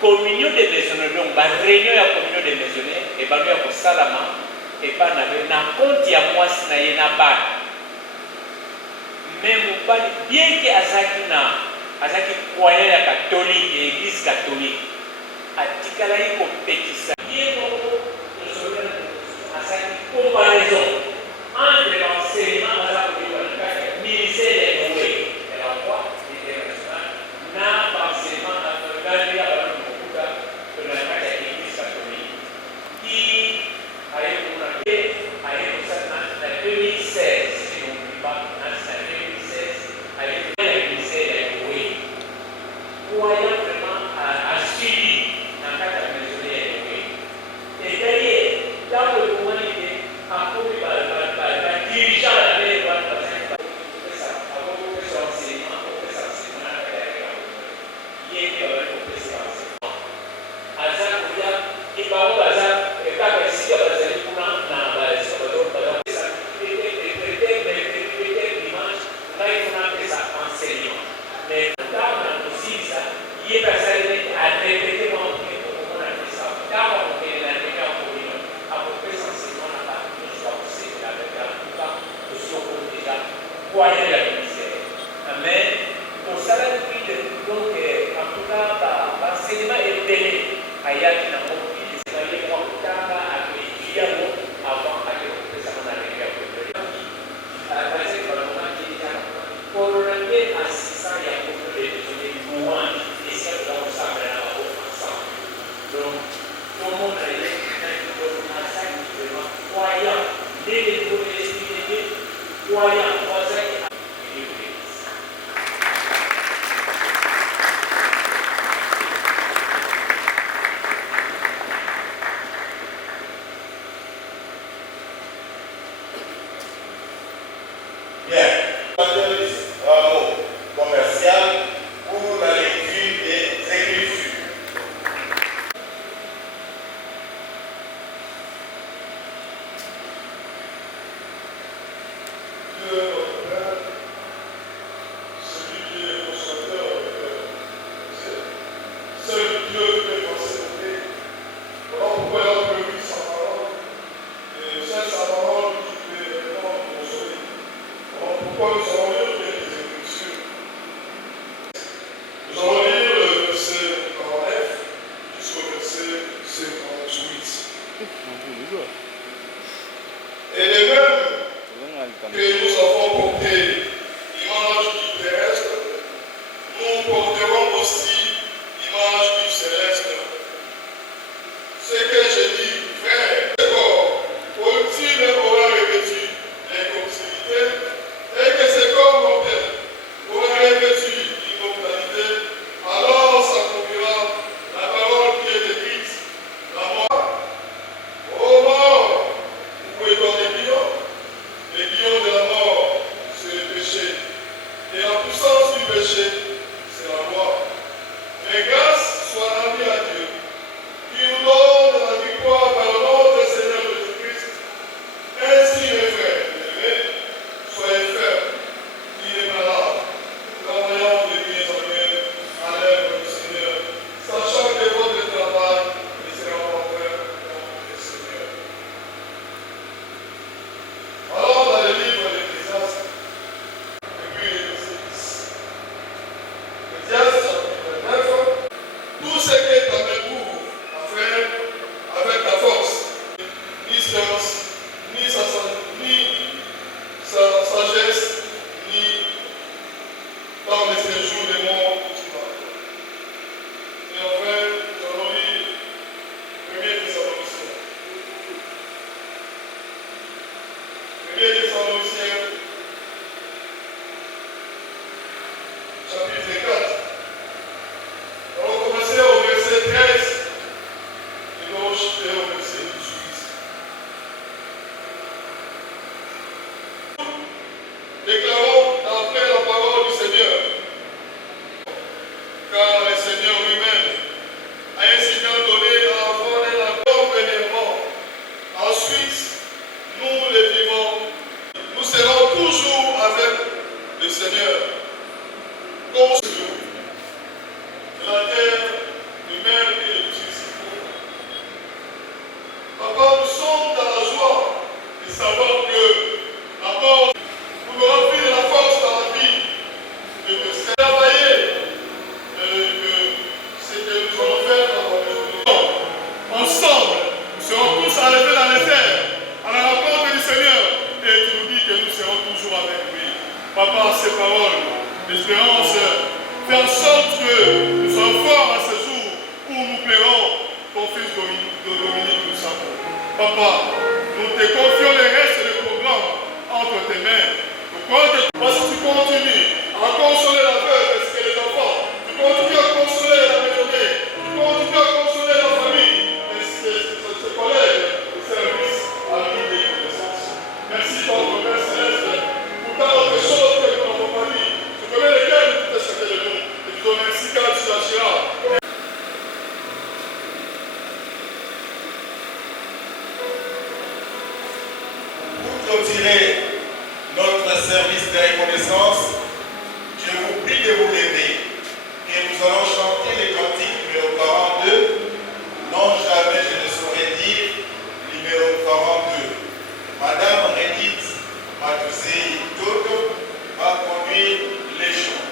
Communion des maisonnaires, donc la réunion de la communion des maisonnaires, et bien nous avons salama, et pas na compte ya moi si na yena ba. Mais mon pas bien que azaki croyant la catholique et église catholique, a tikala yi compétition. Bien beaucoup de soldats azaki comparaison entre l'enseignement ministère des Noé et la foi internationale, na l'enseignement international de la église catholique qui a été en 2016, si on ne dit pas, en 2016, a été le ministère des Noé. Croyant vraiment à suivi dans le cadre de la maison des Noé. Et derrière, dans le moment où il est accompli par le dirigeant de la maison, paroles. L'espérance fait en sorte que nous soyons forts à ce jour où nous plairons ton fils Dominique nous savons. Papa, nous te confions le reste du programme entre tes mains. Nous comptons parce que tu continues à consoler la veuve ainsi que les enfants. Tu continues à consoler la maisonnée. Tu continues à consoler la famille ainsi que ses collègues de service à l'unité des connaissances. Merci Père Céleste pour tant d'autres choses que nous n'avons pas dit. Tu connais lesquelles tu t'es chacun de nous. Et tu donnes ainsi car tu agiras. Clôturer notre service de reconnaissance, je vous prie de vous lever et nous allons chanter les cantiques numéro 42. Non, jamais je ne saurais dire numéro 42. Madame Redith Matouzé Toto va conduire les chants.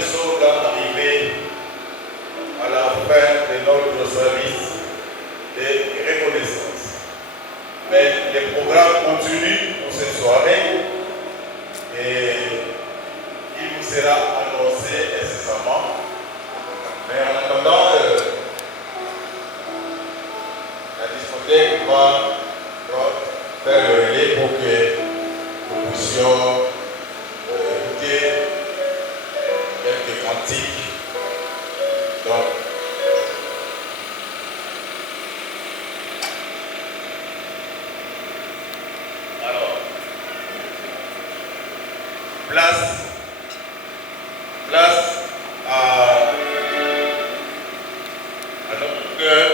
Nous sommes arrivés à la fin de notre service de reconnaissance. Mais le programme continue pour cette soirée et il vous sera annoncé incessamment. Mais en attendant, la discothèque va faire le relais pour que nous puissions écouter quelques cantiques. Donc, alors, place à notre cœur.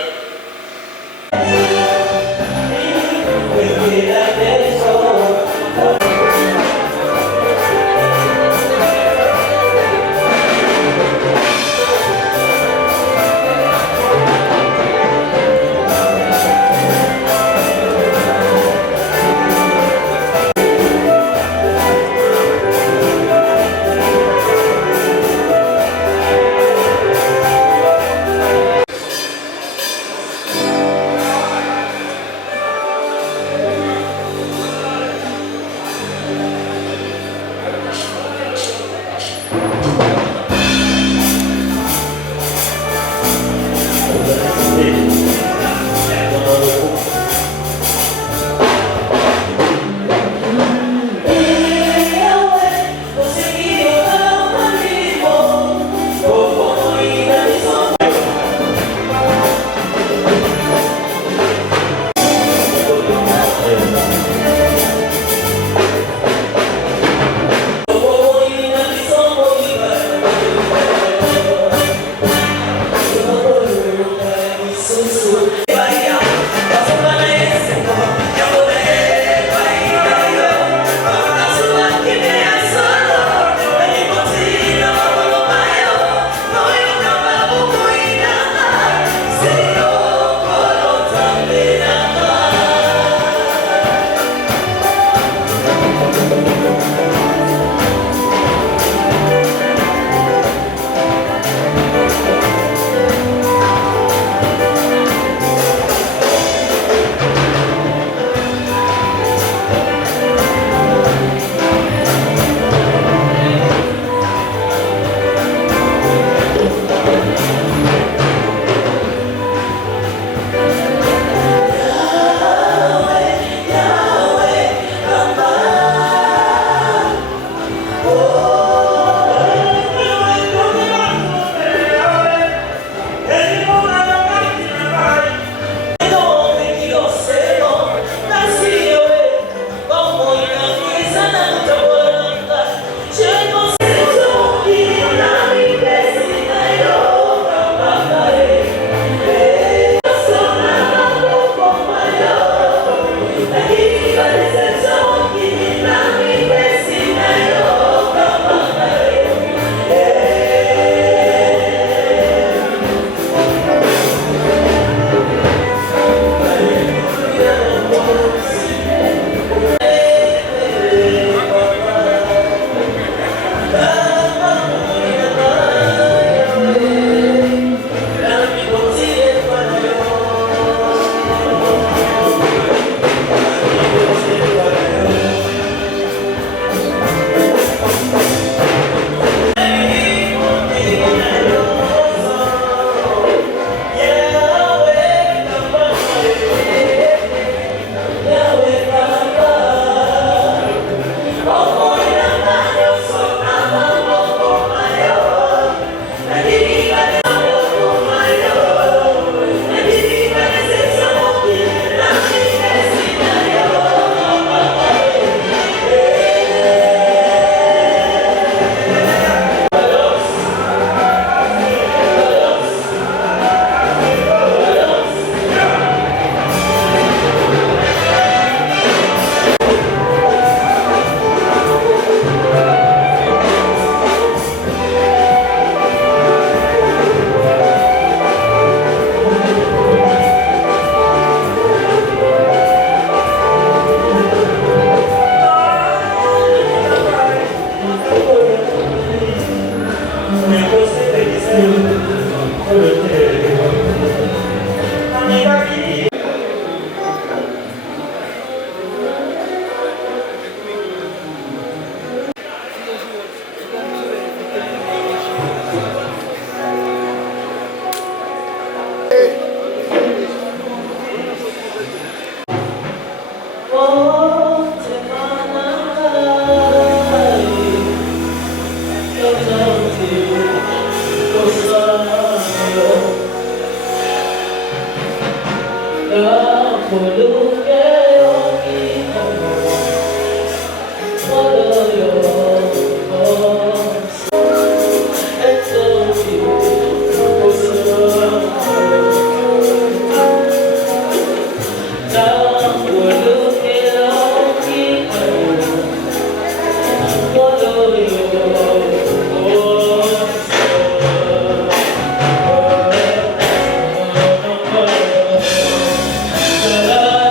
La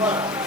Sois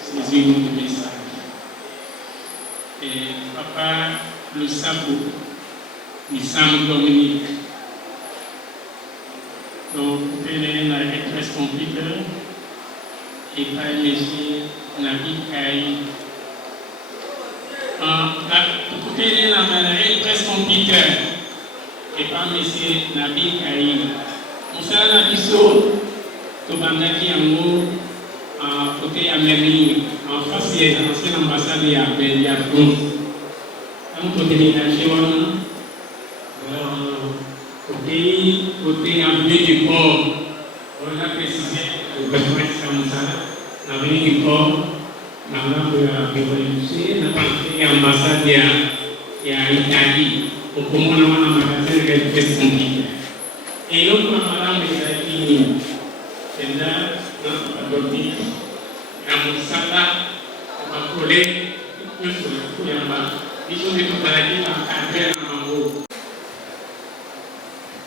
saisir le message. Et papa le Sabo, il semble Dominique, Donc, Pélé n'a été très compliqué. Et par monsieur Nabi Kaï. Pélé n'a été très compliqué. Et par monsieur Nabi Kaï. Moussa Nabiso, Tobandaki Yango, côté Amérique, en France, il y a l'ancienne ambassade de la France. Donc, côté de la Chine, côté avenue du port, on a précisé le besoin de ça, l'avenue du port, madame de l'ambassade il y a Italie, au comment on a un magasin qui est très compliqué. Et l'autre madame de l'Italie, c'est là, notre adoptif, la Moussala, on va coller, tout sur le coup là-bas. Ils ont des comparatifs à cadrer en haut.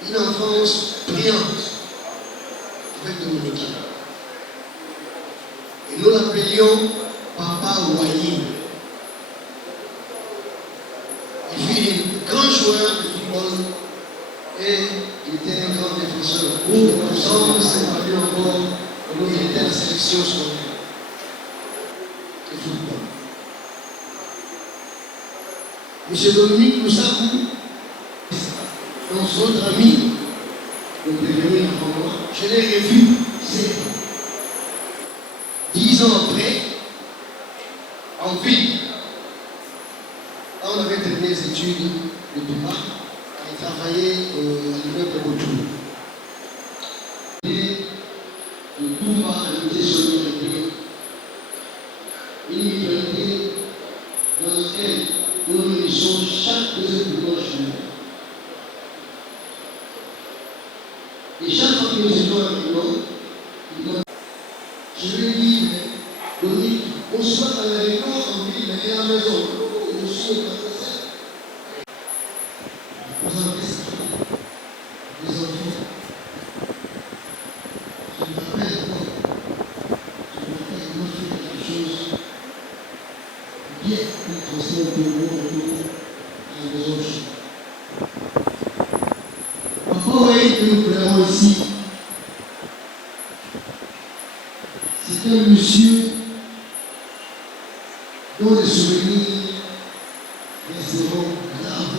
Une enfance brillante avec Dominique. Et nous l'appelions Papa Waïm. Il fut un grand joueur de football et il était un grand défenseur. Ensemble, c'est parlé encore au niveau de la sélection scolaire de football. Monsieur Dominique Moussabou, dans votre ami, vous pouvez venir avant moi, je l'ai revu, c'est 10 ans après, en ville. Là, on avait terminé les études de Touba et travaillé à l'immeuble de Botou. Et de Touba a été solidarité. Une mutualité dans laquelle nous nous réunissons chaque deuxième dimanche du mois. Et chaque fois que nous étions à l'école, je lui ai dit, Dominique, on se bat à l'école en ville, mais à la maison. Je suis au professeur. Vous avez des enfants. Je me rappelle faire quelque chose bien transmettre de mots à la maison. Papa, voyez que nous pleurons ici. C'est un monsieur dont les souvenirs resteront graves.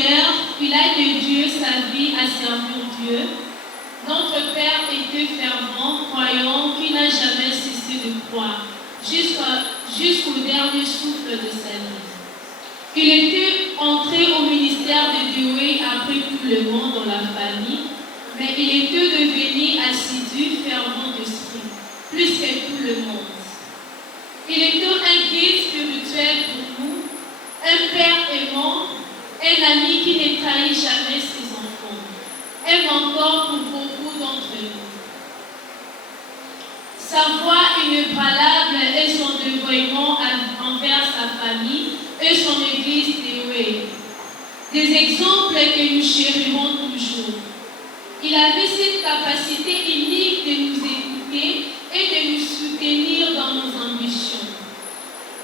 cœur, il a de Dieu sa vie à servir Dieu. Notre Père était fervent, croyant qu'il n'a jamais cessé de croire, jusqu'au dernier souffle de sa vie. Il était entré au ministère de Dieu après tout le monde dans la famille, mais il était devenu assidu, fervent d'esprit, plus que tout le monde. Il était un guide spirituel pour nous, un père aimant, un ami qui ne trahit jamais ses enfants, un mentor pour beaucoup d'entre nous. Sa voix inébranlable et son dévouement envers sa famille et son église dévouée. Des exemples que nous chérirons toujours. Il avait cette capacité unique de nous écouter et de nous soutenir dans nos ambitions.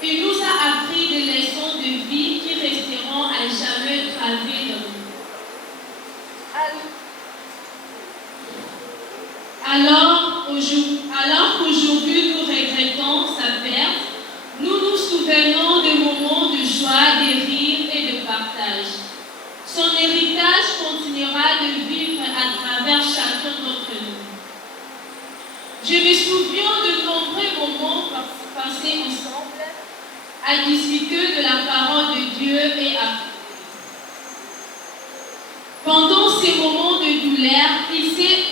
Il nous a appris des leçons de vie qui resteront à jamais gravées dans nous. Alors qu'aujourd'hui nous regrettons sa perte, nous nous souvenons de moments de joie, de rire et de partage. Son héritage continuera de vivre à travers chacun d'entre nous. Je me souviens de nombreux moments passés ensemble à discuter de la parole de Dieu et à pendant ces moments de douleur, il s'est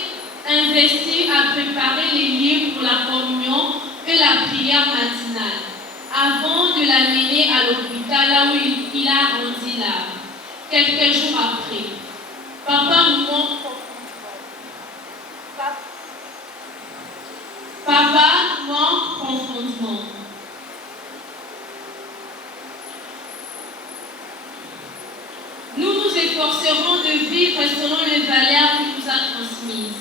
investi à préparer les lieux pour la communion et la prière matinale, avant de l'amener à l'hôpital là où il a rendu l'âme. Quelques jours après, papa nous manque profondément. Nous nous efforcerons de vivre selon les valeurs qu'il nous a transmises.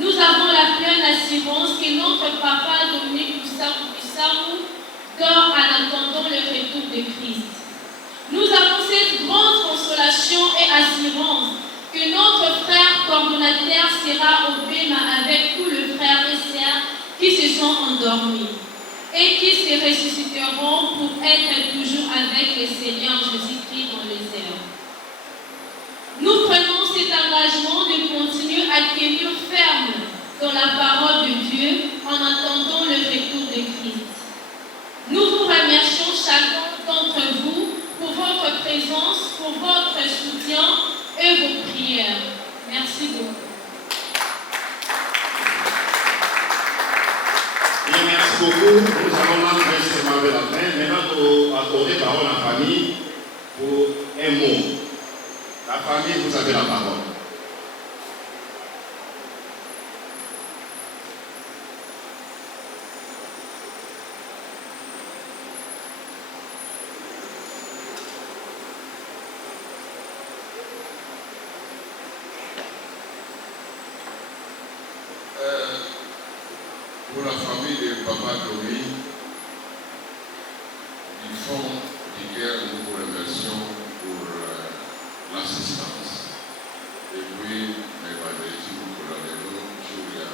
Nous avons la pleine assurance que notre papa Dominique Poussarou dort en attendant le retour de Christ. Nous avons cette grande consolation et assurance que notre frère coordonnateur sera au BEMA avec tous les frères et sœurs qui se sont endormis et qui se ressusciteront pour être toujours avec le Seigneur Jésus-Christ dans les airs. Nous prenons cet engagement de continuer à tenir ferme dans la parole de Dieu en attendant le retour de Christ. Nous vous remercions chacun d'entre vous pour votre présence, pour votre soutien et vos prières. Merci beaucoup. Bien, merci beaucoup. Nous allons maintenant se la fin. Maintenant, pour accorder parole à la famille pour un mot. La famille, vous avez la parole. Pour la famille de Papa Domi, du fond du cœur, nous vous remercions pour l'assistance. Et puis, l'évangélisme pour la raison, Julia,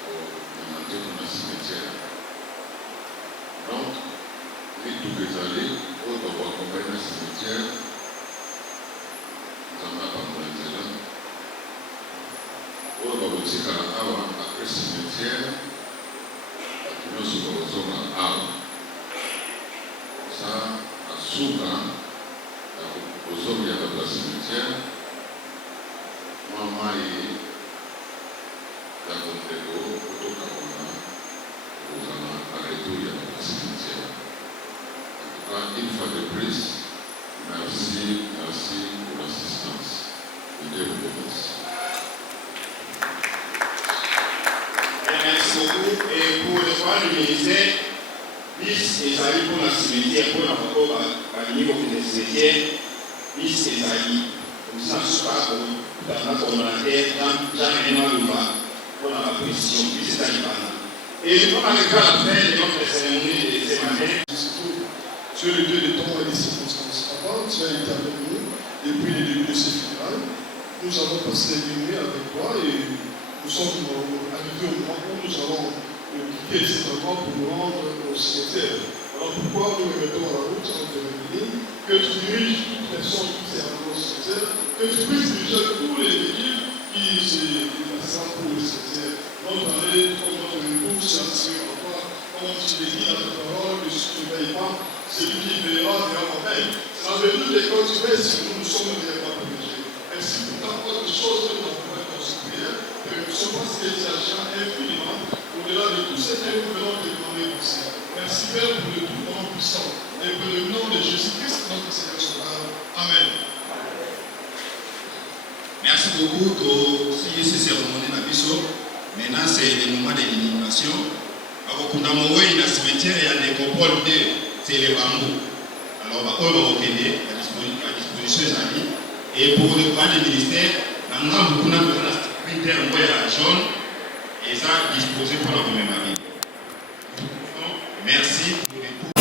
au cimetière. Donc, nous tous les allés, pour accompagner le cimetière, nous en avons pas de pour le après le cimetière, nous sommes à ça, à Souka, aux hommes de la cimetière, maman et la Contego, Otokabona, nous allons arrêter la cimetière. En tout cas, une fois de plus, merci pour l'assistance. Et Dieu vous remercie. Merci beaucoup. Et pour le point du ministère, bis ezali pour la cimetière, pour la photo, par niveau de cimetière, bis ezali. Comme ça, je parle dans la communauté, jamais pour la position, bis ezali. Et on arrivera à la fin de notre cérémonie de ce matin. Sur le Dieu de temps et des circonstances. Avant, tu as été avec nous depuis le début de ces funérailles. Nous avons passé une nuit avec toi et nous sommes arrivés au moment où nous allons quitter cet endroit pour nous rendre au cimetière. Alors pourquoi nous les mettons à la route sans te réunir, que tu diriges toute personne qui s'est en sincère, que tu puisses diriger tous les véhicules qui se passent pour le sincère. Notre année, comme notre époux, c'est un Seigneur, papa, comme tu l'as dit dans ta parole, que si tu ne veilles pas, c'est lui qui veillera vers moi-même. C'est la vérité que quand tu veilles, si nous sommes des pas protégés. Merci pour ta part de choses que nous avons fait dans cette prière, que nous sommes pas ce qu'il s'agit infiniment, au-delà de tout ce que nous venons de demander aussi. Merci Père pour le tout nom puissant, et pour le nom de Jésus-Christ, notre Seigneur Sauveur. Amen. Merci beaucoup pour ces cérémonies de Bisso. Maintenant, c'est le moment de l'illumination. Alors, pour dans le cimetière, il y a des compoles c'est les bambous. Alors, on va retenir à disposition des amis. Et pour le droit des ministères, on a beaucoup de printer à jaune et ça disposé pour la commémorer. Merci pour les coups.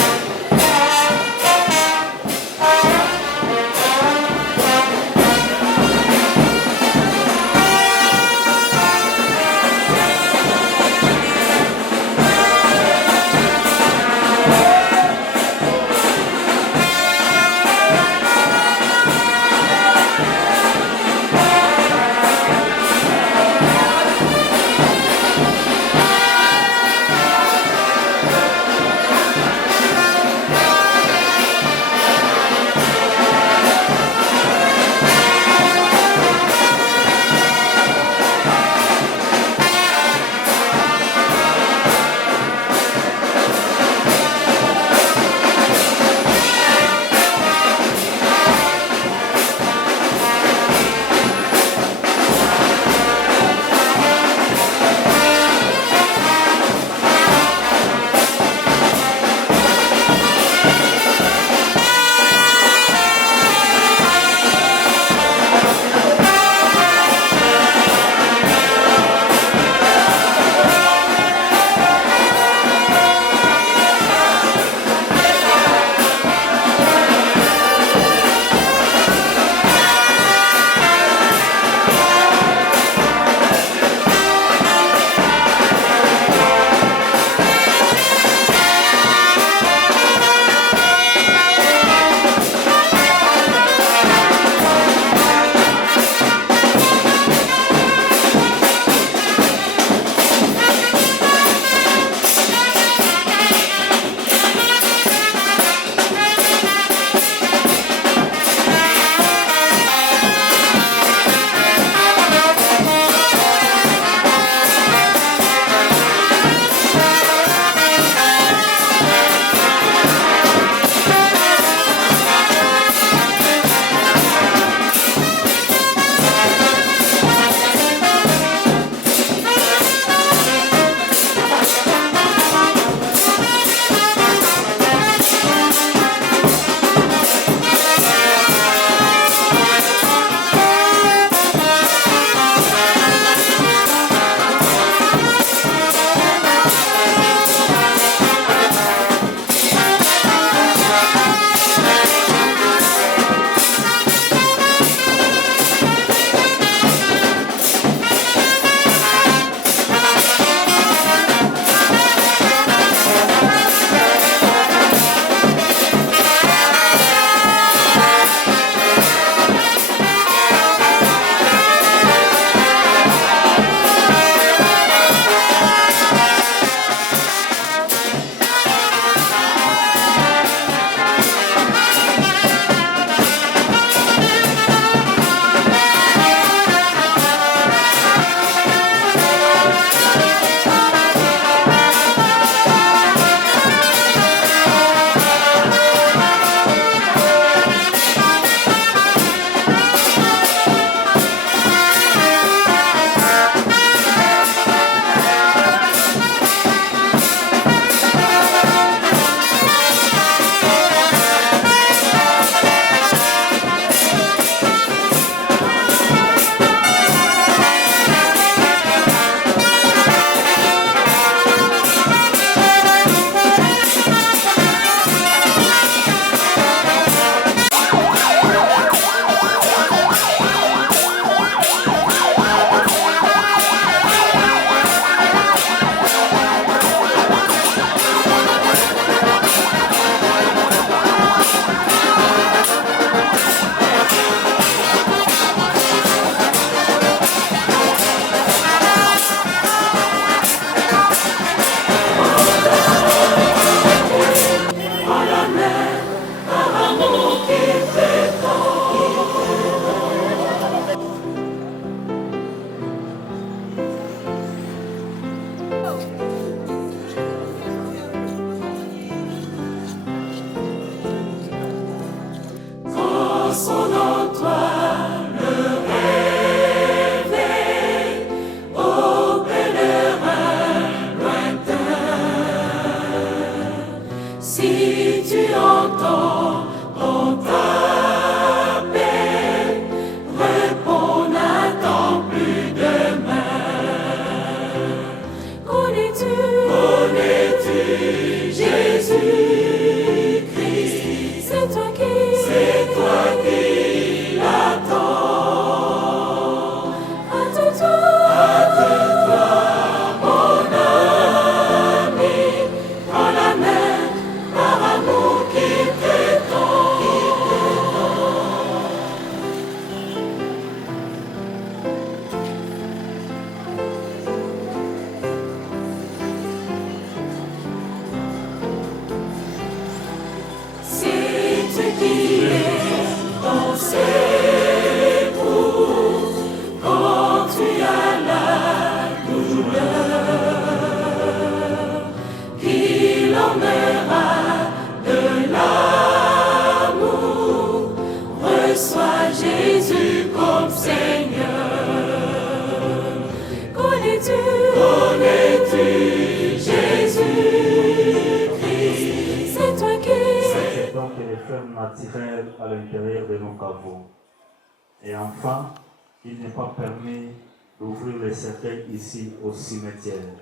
Si tu entends ton appel, réponds, n'attends plus demain. Connais-tu Jésus-Christ? C'est toi qui l'attends. Attends-toi, mon ami, prends la main par amour qui t'étend. C'est qui est ton secours quand tu as la douleur, qu'il emmènera de l'amour. Reçois Jésus comme Seigneur. Connais-tu Jésus-Christ? C'est toi qui donc les flammes naturelles à l'intérieur de nos caveaux. Et enfin, il n'est pas permis d'ouvrir les cercueils ici au cimetière.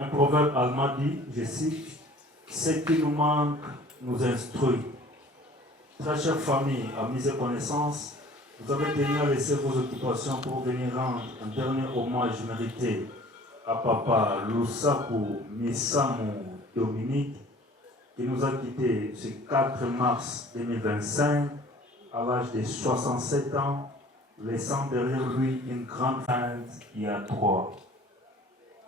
Un proverbe allemand dit, je cite, « Ce qui nous manque nous instruit ». Très chère famille, amis et connaissances, vous avez tenu à laisser vos occupations pour venir rendre un dernier hommage mérité à Papa Lusaku Misamu Dominique, qui nous a quittés ce 4 mars 2025 à l'âge de 67 ans, laissant derrière lui une grande feinte qui a 3.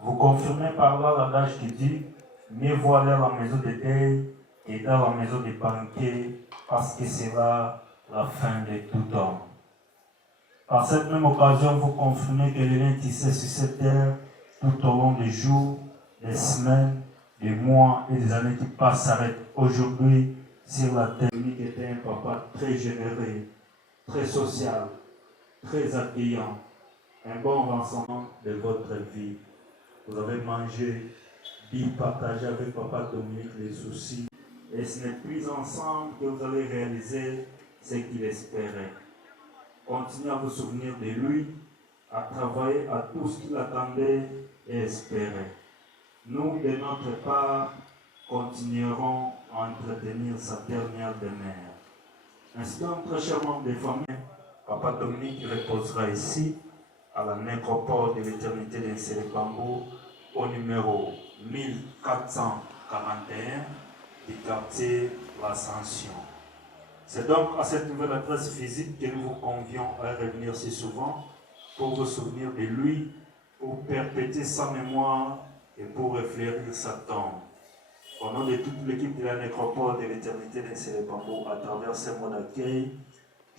Vous confirmez par là l'adage qui dit « Mieux vaut aller à la maison de deuil que dans la maison des banquiers, parce que c'est là la fin de tout homme. » Par cette même occasion, vous confirmez que les liens tissés sur cette terre tout au long des jours, des semaines, des mois et des années qui passent s'arrêtent aujourd'hui sur la terre. Dominique était un papa très généreux, très social, très accueillant, un bon renseignement de votre vie. Vous avez mangé, dit, partagé avec Papa Dominique les soucis, et ce n'est plus ensemble que vous allez réaliser ce qu'il espérait. Continuez à vous souvenir de lui, à travailler à tout ce qu'il attendait et espérait. Nous, de notre part, continuerons à entretenir sa dernière demeure. Ainsi, un très cher membre des familles, Papa Dominique reposera ici, à la nécropole de l'éternité d'Inselebambo, au numéro 1441 du quartier L'Ascension. C'est donc à cette nouvelle adresse physique que nous vous convions à revenir si souvent pour vous souvenir de lui, pour perpétuer sa mémoire et pour réfléchir sa tombe. Au nom de toute l'équipe de la nécropole de l'éternité d'Inselebambo, à travers ces mots d'accueil,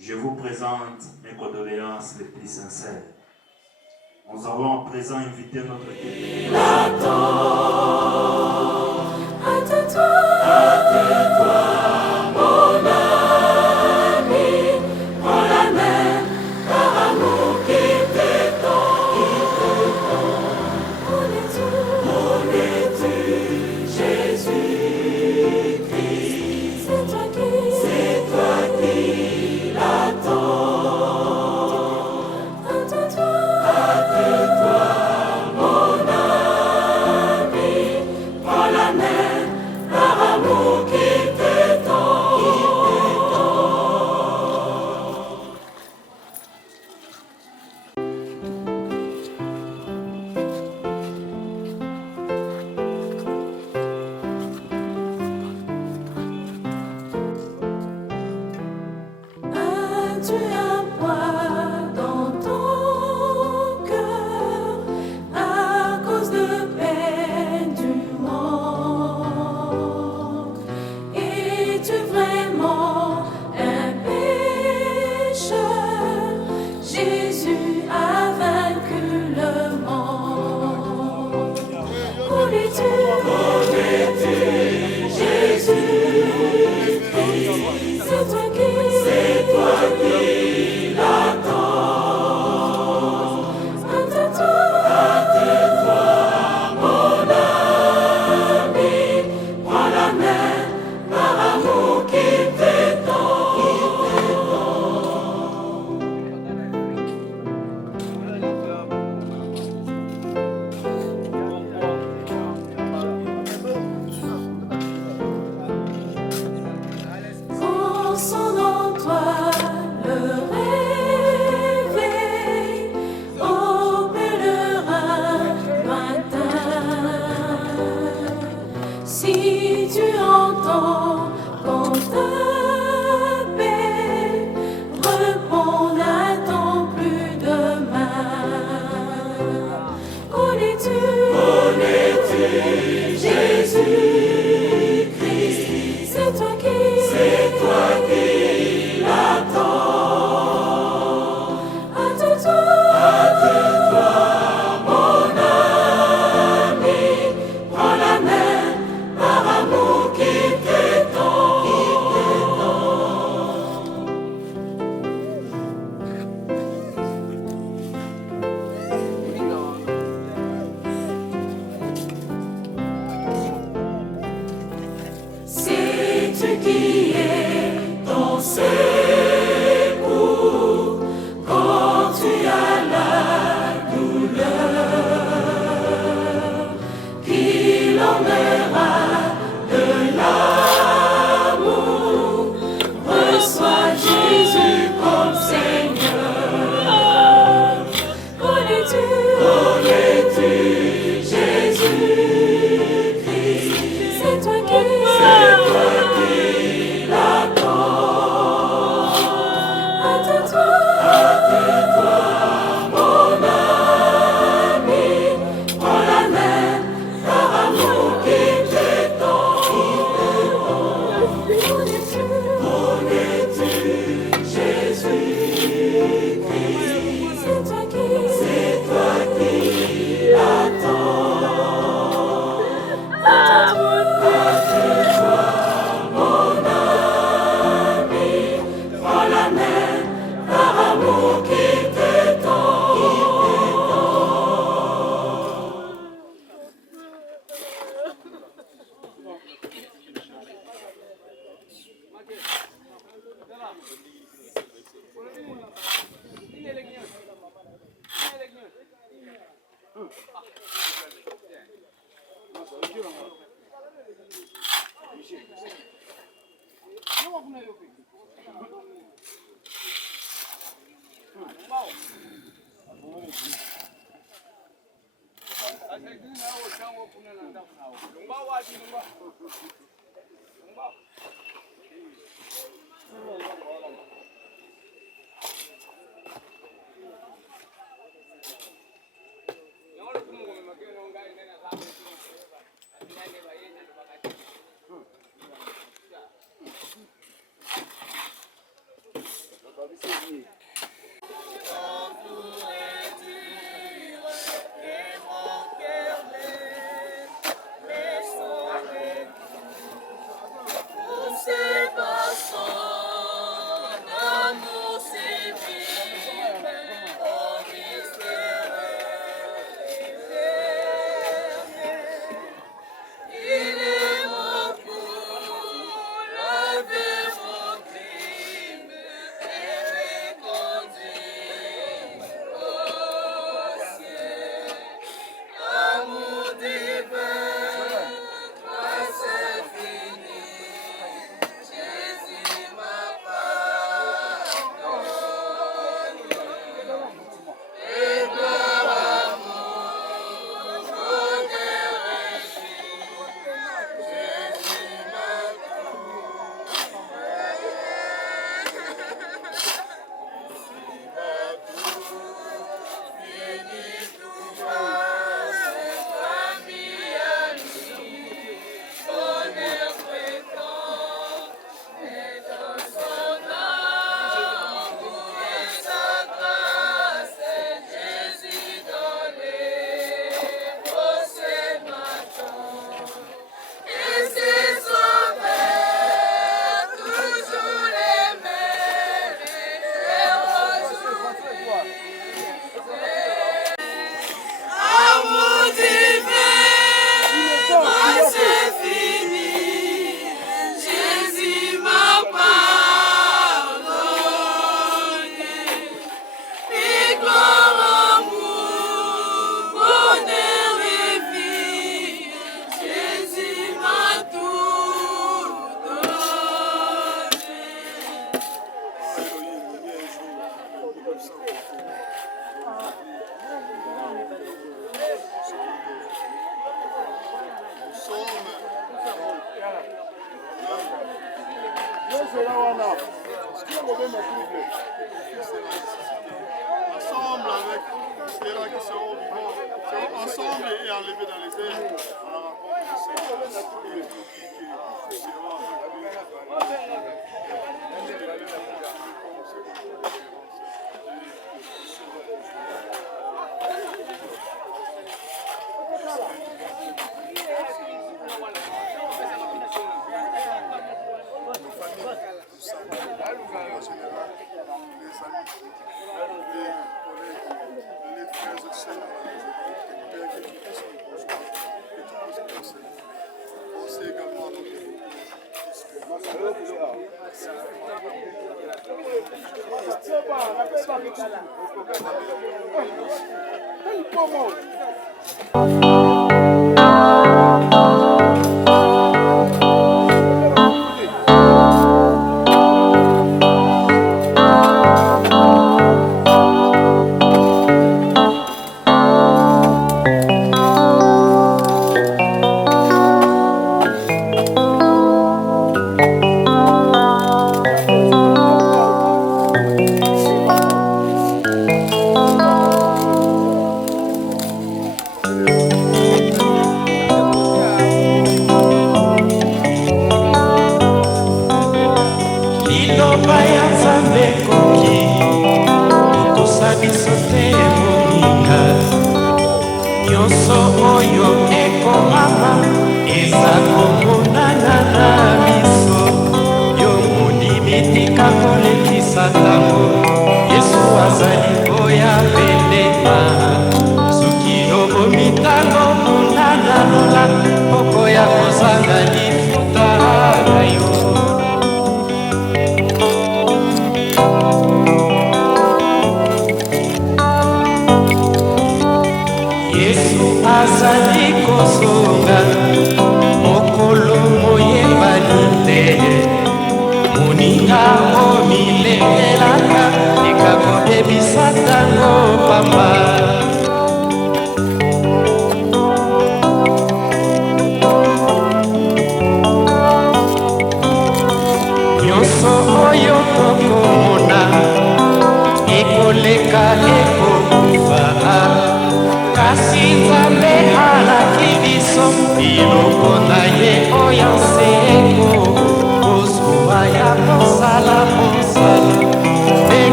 je vous présente mes condoléances les plus sincères. Nous allons à présent inviter notre équipe. Attends-toi, mon ami, prends la main par amour qui t'étend. Connais-tu Jésus-Christ? C'est toi qui l'attends. Attends-toi, mon ami, prends la main par amour qui t'étend. As-tu un poids dans ton cœur à cause de peine du monde? Si tu entends qu'on t'appelle, réponds, n'attends plus demain. Connais-tu Jésus-Christ? C'est toi qui l'attends. Hâte-toi, mon ami, prends la main par amour qui t'étend. Sais-tu qui est ton secours quand tu as la douleur? Qu'il enverra de l'amour, reçois Jésus comme Seigneur. Connais-tu Jésus-Christ? C'est toi qui l'attends. Hâte-toi, mon ami, prends la main par amour qui t'étend. Connais-tu Jésus-Christ? C'est toi qui l'attends. Hâte-toi, mon ami, prends la main par amour qui t'étend. Ensemble avec ceux-là qui seront vivants, seront ensemble et enlevés dans les airs. On leur apporte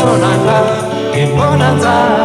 Sonanga, que bonanza.